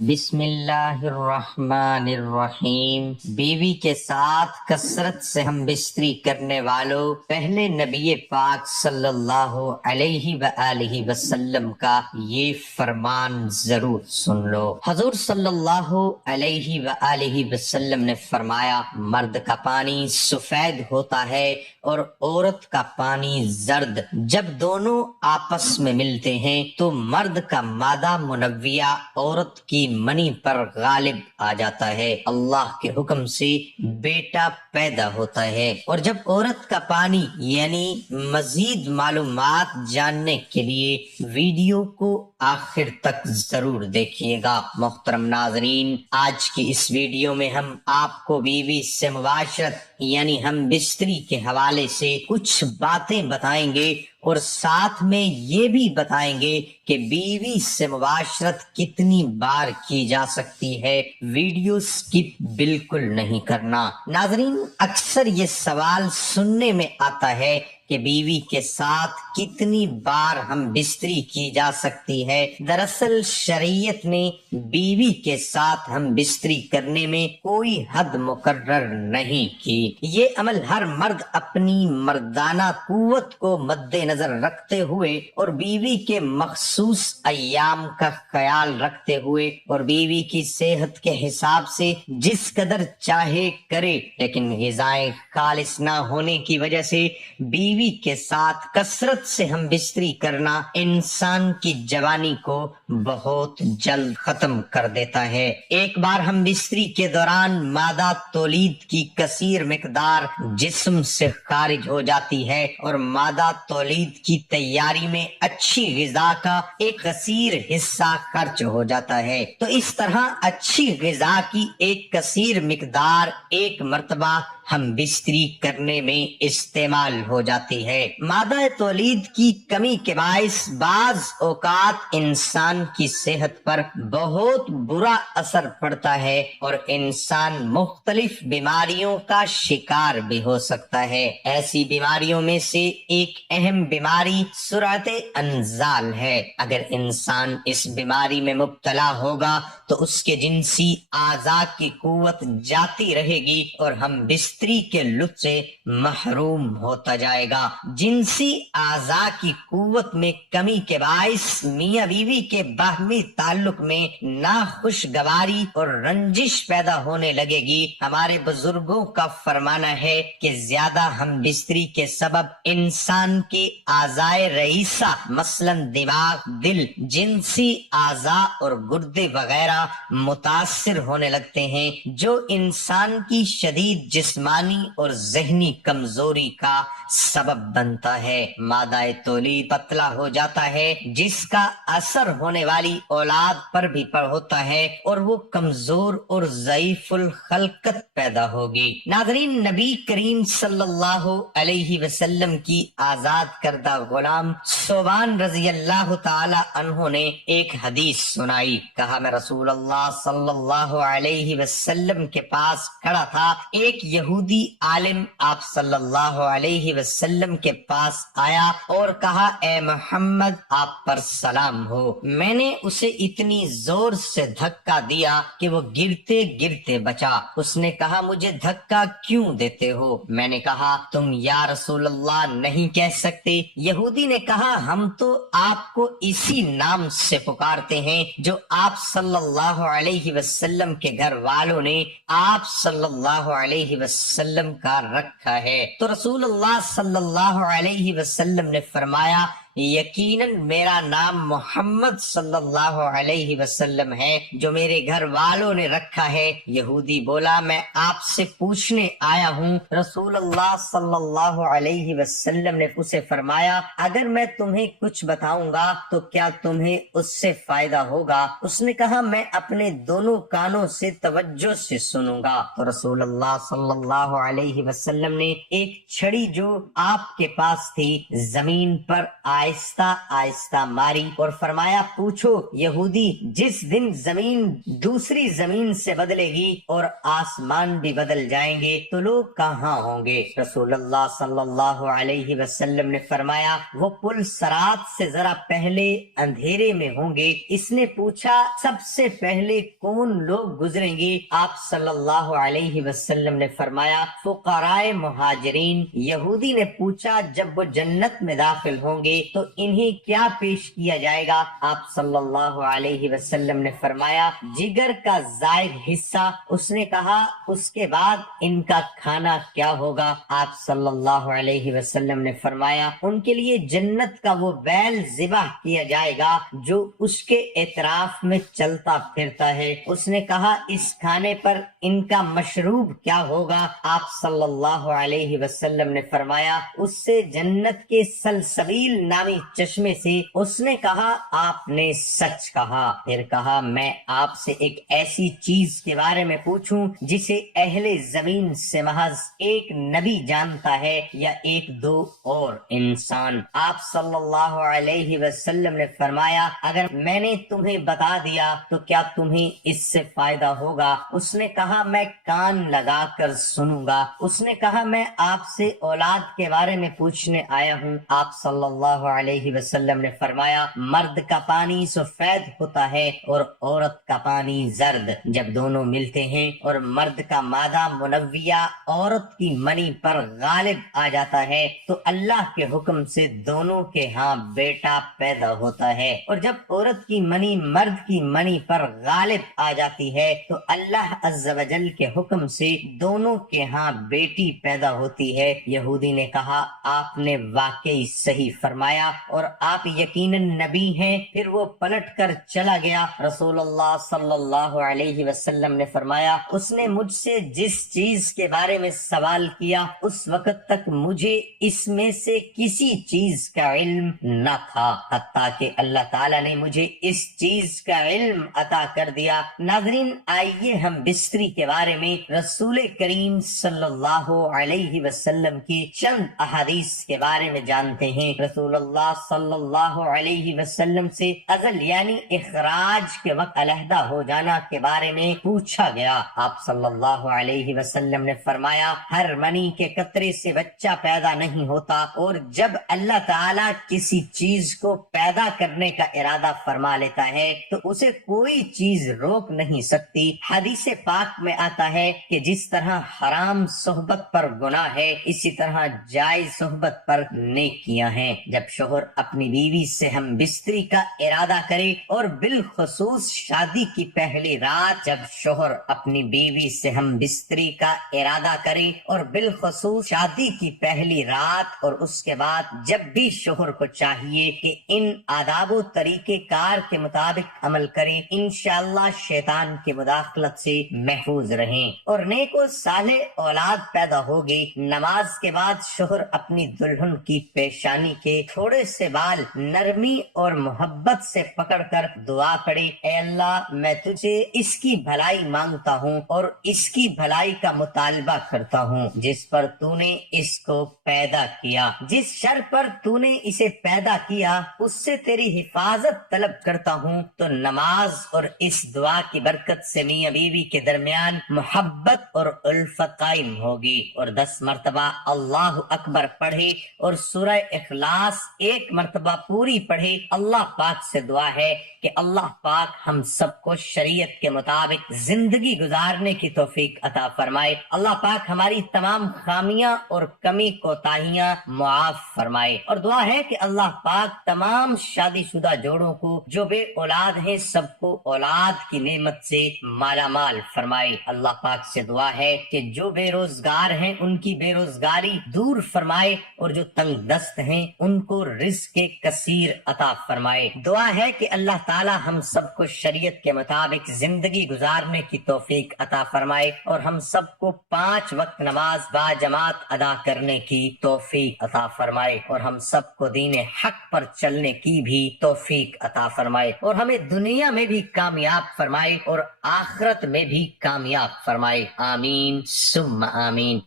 بسم اللہ الرحمن الرحیم۔ بیوی کے ساتھ کثرت سے ہم بستری کرنے والوں، پہلے نبی پاک صلی اللہ علیہ وآلہ وسلم کا یہ فرمان ضرور سن لو۔ حضور صلی اللہ علیہ وآلہ وسلم نے فرمایا، مرد کا پانی سفید ہوتا ہے اور عورت کا پانی زرد۔ جب دونوں آپس میں ملتے ہیں تو مرد کا مادہ منویہ عورت کی منی پر غالب آ جاتا ہے، اللہ کے حکم سے بیٹا پیدا ہوتا ہے۔ اور جب عورت کا پانی یعنی مزید معلومات جاننے کے لیے ویڈیو کو آخر تک ضرور دیکھیے گا۔ محترم ناظرین، آج کی اس ویڈیو میں ہم آپ کو بیوی سے مباشرت یعنی ہم بستری کے حوالے سے کچھ باتیں بتائیں گے اور ساتھ میں یہ بھی بتائیں گے کہ بیوی سے مباشرت کتنی بار کی جا سکتی ہے۔ ویڈیو سکپ بالکل نہیں کرنا۔ ناظرین، اکثر یہ سوال سننے میں آتا ہے کہ بیوی کے ساتھ کتنی بار ہم بستری کی جا سکتی ہے۔ دراصل شریعت نے بیوی کے ساتھ ہم بستری کرنے میں کوئی حد مقرر نہیں کی۔ یہ عمل ہر مرد اپنی مردانہ قوت کو مد نظر رکھتے ہوئے اور بیوی کے مخصوص ایام کا خیال رکھتے ہوئے اور بیوی کی صحت کے حساب سے جس قدر چاہے کرے، لیکن غذائیں خالص نہ ہونے کی وجہ سے بیوی کے ساتھ کثرت سے ہم بستری کرنا انسان کی جوانی کو بہت جلد ختم کر دیتا ہے۔ ایک بار ہم بستری کے دوران مادہ تولید کی کثیر مقدار جسم سے خارج ہو جاتی ہے اور مادہ تولید کی تیاری میں اچھی غذا کا ایک کثیر حصہ خرچ ہو جاتا ہے۔ تو اس طرح اچھی غذا کی ایک کثیر مقدار ایک مرتبہ ہم بستری کرنے میں استعمال ہو جاتی ہے۔ مادہ تولید کی کمی کے باعث بعض اوقات انسان کی صحت پر بہت برا اثر پڑتا ہے اور انسان مختلف بیماریوں کا شکار بھی ہو سکتا ہے۔ ایسی بیماریوں میں سے ایک اہم بیماری سرعت انزال ہے۔ اگر انسان اس بیماری میں مبتلا ہوگا تو اس کے جنسی اعضاء کی قوت جاتی رہے گی اور ہم بستری کے لطف سے محروم ہوتا جائے گا۔ جنسی اعضاء کی قوت میں کمی کے باعث میاں بیوی کے باہمی تعلق میں ناخوشگواری اور رنجش پیدا ہونے لگے گی۔ ہمارے بزرگوں کا فرمانا ہے کہ زیادہ ہم بستری کے سبب انسان کے اعضاء رئیسہ مثلا دماغ، دل، جنسی اعضاء اور گردے وغیرہ متاثر ہونے لگتے ہیں، جو انسان کی شدید جسمانی اور ذہنی کمزوری کا سبب بنتا ہے۔ مادہ تولید پتلا ہو جاتا ہے، جس کا اثر ہونے والی اولاد پر بھی ہوتا ہے اور وہ کمزور اور ضعیف الخلقت پیدا ہوگی۔ ناظرین، نبی کریم صلی اللہ علیہ وسلم کی آزاد کردہ غلام ثوبان رضی اللہ تعالی عنہ نے ایک حدیث سنائی۔ کہا، میں رسول اللہ صلی اللہ علیہ وسلم کے پاس کھڑا تھا، ایک یہودی عالم آپ صلی اللہ علیہ وسلم کے پاس آیا اور کہا، اے محمد، آپ پر سلام ہو۔ میں نے اسے اتنی زور سے دھکا دیا کہ وہ گرتے گرتے بچا۔ اس نے کہا، مجھے دھکا کیوں دیتے ہو؟ میں نے کہا، تم یا رسول اللہ نہیں کہہ سکتے؟ یہودی نے کہا، ہم تو آپ کو اسی نام سے پکارتے ہیں جو آپ صلی اللہ علیہ وسلم کے گھر والوں نے آپ صلی اللہ علیہ وسلم کا رکھا ہے۔ تو رسول اللہ صلی اللہ علیہ وسلم نے فرمایا، یقیناً میرا نام محمد صلی اللہ علیہ وسلم ہے جو میرے گھر والوں نے رکھا ہے۔ یہودی بولا، میں آپ سے پوچھنے آیا ہوں۔ رسول اللہ صلی اللہ علیہ وسلم نے اسے فرمایا، اگر میں تمہیں کچھ بتاؤں گا تو کیا تمہیں اس سے فائدہ ہوگا؟ اس نے کہا، میں اپنے دونوں کانوں سے توجہ سے سنوں گا۔ تو رسول اللہ صلی اللہ علیہ وسلم نے ایک چھڑی جو آپ کے پاس تھی زمین پر آہستہ آہستہ ماری اور فرمایا پوچھو یہودی جس دن زمین دوسری زمین سے بدلے گی اور آسمان بھی بدل جائیں گے تو لوگ کہاں ہوں گے؟ رسول اللہ صلی اللہ علیہ وسلم نے فرمایا وہ پل صراط سے ذرا پہلے اندھیرے میں ہوں گے۔ اس نے پوچھا سب سے پہلے کون لوگ گزریں گے؟ آپ صلی اللہ علیہ وسلم نے فرمایا فقراء مہاجرین۔ یہودی نے پوچھا جب وہ جنت میں داخل ہوں گے تو انہیں کیا پیش کیا جائے گا؟ آپ صلی اللہ علیہ وسلم نے فرمایا جگر کا زائد حصہ۔ اس نے کہا اس کے بعد ان کا کھانا کیا ہوگا؟ آپ صلی اللہ علیہ وسلم نے فرمایا ان کے لیے جنت کا وہ بیل ذبح کیا جائے گا جو اس کے اطراف میں چلتا پھرتا ہے۔ اس نے کہا اس کھانے پر ان کا مشروب کیا ہوگا؟ آپ صلی اللہ علیہ وسلم نے فرمایا اس سے جنت کے سلسبیل نامی چشمے سے۔ اس نے کہا آپ نے سچ کہا۔ پھر کہا میں آپ سے ایک ایسی چیز کے بارے میں پوچھوں جسے اہل زمین سے محض ایک نبی جانتا ہے یا ایک دو اور انسان؟ آپ صلی اللہ علیہ وسلم نے فرمایا اگر میں نے تمہیں بتا دیا تو کیا تمہیں اس سے فائدہ ہوگا؟ اس نے کہا میں کان لگا کر سنوں گا۔ اس نے کہا میں آپ سے اولاد کے بارے میں پوچھنے آیا ہوں۔ آپ صلی اللہ علیہ وسلم نے فرمایا مرد کا پانی سفید ہوتا ہے اور عورت کا پانی زرد۔ جب دونوں ملتے ہیں اور مرد کا مادہ منویہ عورت کی منی پر غالب آ جاتا ہے تو اللہ کے حکم سے دونوں کے ہاں بیٹا پیدا ہوتا ہے، اور جب عورت کی منی مرد کی منی پر غالب آ جاتی ہے تو اللہ عز و جل کے حکم سے دونوں کے ہاں بیٹی پیدا ہوتی ہے۔ یہودی نے کہا آپ نے واقعی صحیح فرمایا اور آپ یقیناً نبی ہیں۔ پھر وہ پلٹ کر چلا گیا۔ رسول اللہ صلی اللہ علیہ وسلم نے فرمایا اس نے مجھ سے جس چیز کے بارے میں سوال کیا اس وقت تک مجھے اس میں سے کسی چیز کا علم نہ تھا، حتیٰ کہ اللہ تعالیٰ نے مجھے اس چیز کا علم عطا کر دیا۔ ناظرین آئیے ہم بستری کے بارے میں رسول کریم صلی اللہ علیہ وسلم کی چند احادیث کے بارے میں جانتے ہیں۔ رسول اللہ صلی اللہ علیہ وسلم سے ازل یعنی اخراج کے وقت علیحدہ ہو جانا کے بارے میں پوچھا گیا۔ آپ صلی اللہ علیہ وسلم نے فرمایا ہر منی کے قطرے سے بچہ پیدا نہیں ہوتا، اور جب اللہ تعالیٰ کسی چیز کو پیدا کرنے کا ارادہ فرما لیتا ہے تو اسے کوئی چیز روک نہیں سکتی۔ حدیث پاک میں آتا ہے کہ جس طرح حرام صحبت پر گناہ ہے اسی طرح جائز صحبت پر نیکیاں ہیں۔ جب شوہر اپنی بیوی سے ہم بستری کا ارادہ کرے اور بالخصوص شادی کی پہلی رات جب شوہر اپنی بیوی سے ہم بستری کا ارادہ کرے اور بالخصوص شادی کی پہلی رات اور اس کے بعد جب بھی شوہر کو چاہیے کہ ان آداب و طریقے کار کے مطابق عمل کریں، انشاءاللہ شیطان کی مداخلت سے محفوظ رہیں اور نیک و صالح اولاد پیدا ہوگی۔ نماز کے بعد شوہر اپنی دلہن کی پیشانی کے تھوڑے سے بال نرمی اور محبت سے پکڑ کر دعا پڑے، اے اللہ میں تجھے اس کی بھلائی مانگتا ہوں اور اس کی بھلائی کا مطالبہ کرتا ہوں جس پر تو نے اس کو پیدا کیا، جس شر پر تو نے اسے پیدا کیا اس سے تیری حفاظت طلب کرتا ہوں۔ تو نماز اور اس دعا کی برکت سے میاں بیوی کے درمیان محبت اور الفت قائم ہوگی، اور 10 مرتبہ اللہ اکبر پڑھے اور سورہ اخلاص 1 مرتبہ پوری پڑھے۔ اللہ پاک سے دعا ہے کہ اللہ پاک ہم سب کو شریعت کے مطابق زندگی گزارنے کی توفیق عطا فرمائے۔ اللہ پاک ہماری تمام خامیاں اور کمی کوتاہیاں معاف فرمائے، اور دعا ہے کہ اللہ پاک تمام شادی شدہ جوڑوں کو جو بے اولاد ہیں سب کو اولاد کی نعمت سے مالا مال فرمائے۔ اللہ پاک سے دعا ہے کہ جو بے روزگار ہیں ان کی بے روزگاری دور فرمائے، اور جو تنگ دست ہیں ان کو رزق کثیر عطا فرمائے۔ دعا ہے کہ اللہ تعالی ہم سب کو شریعت کے مطابق زندگی گزارنے کی توفیق عطا فرمائے، اور ہم سب کو 5 وقت نماز با جماعت ادا کرنے کی توفیق عطا فرمائے، اور ہم سب کو دین حق پر چلنے کی بھی توفیق عطا فرمائے، اور ہمیں دنیا میں بھی کامیاب فرمائے اور آخرت میں بھی کامیاب فرمائے۔ آمین ثم آمین۔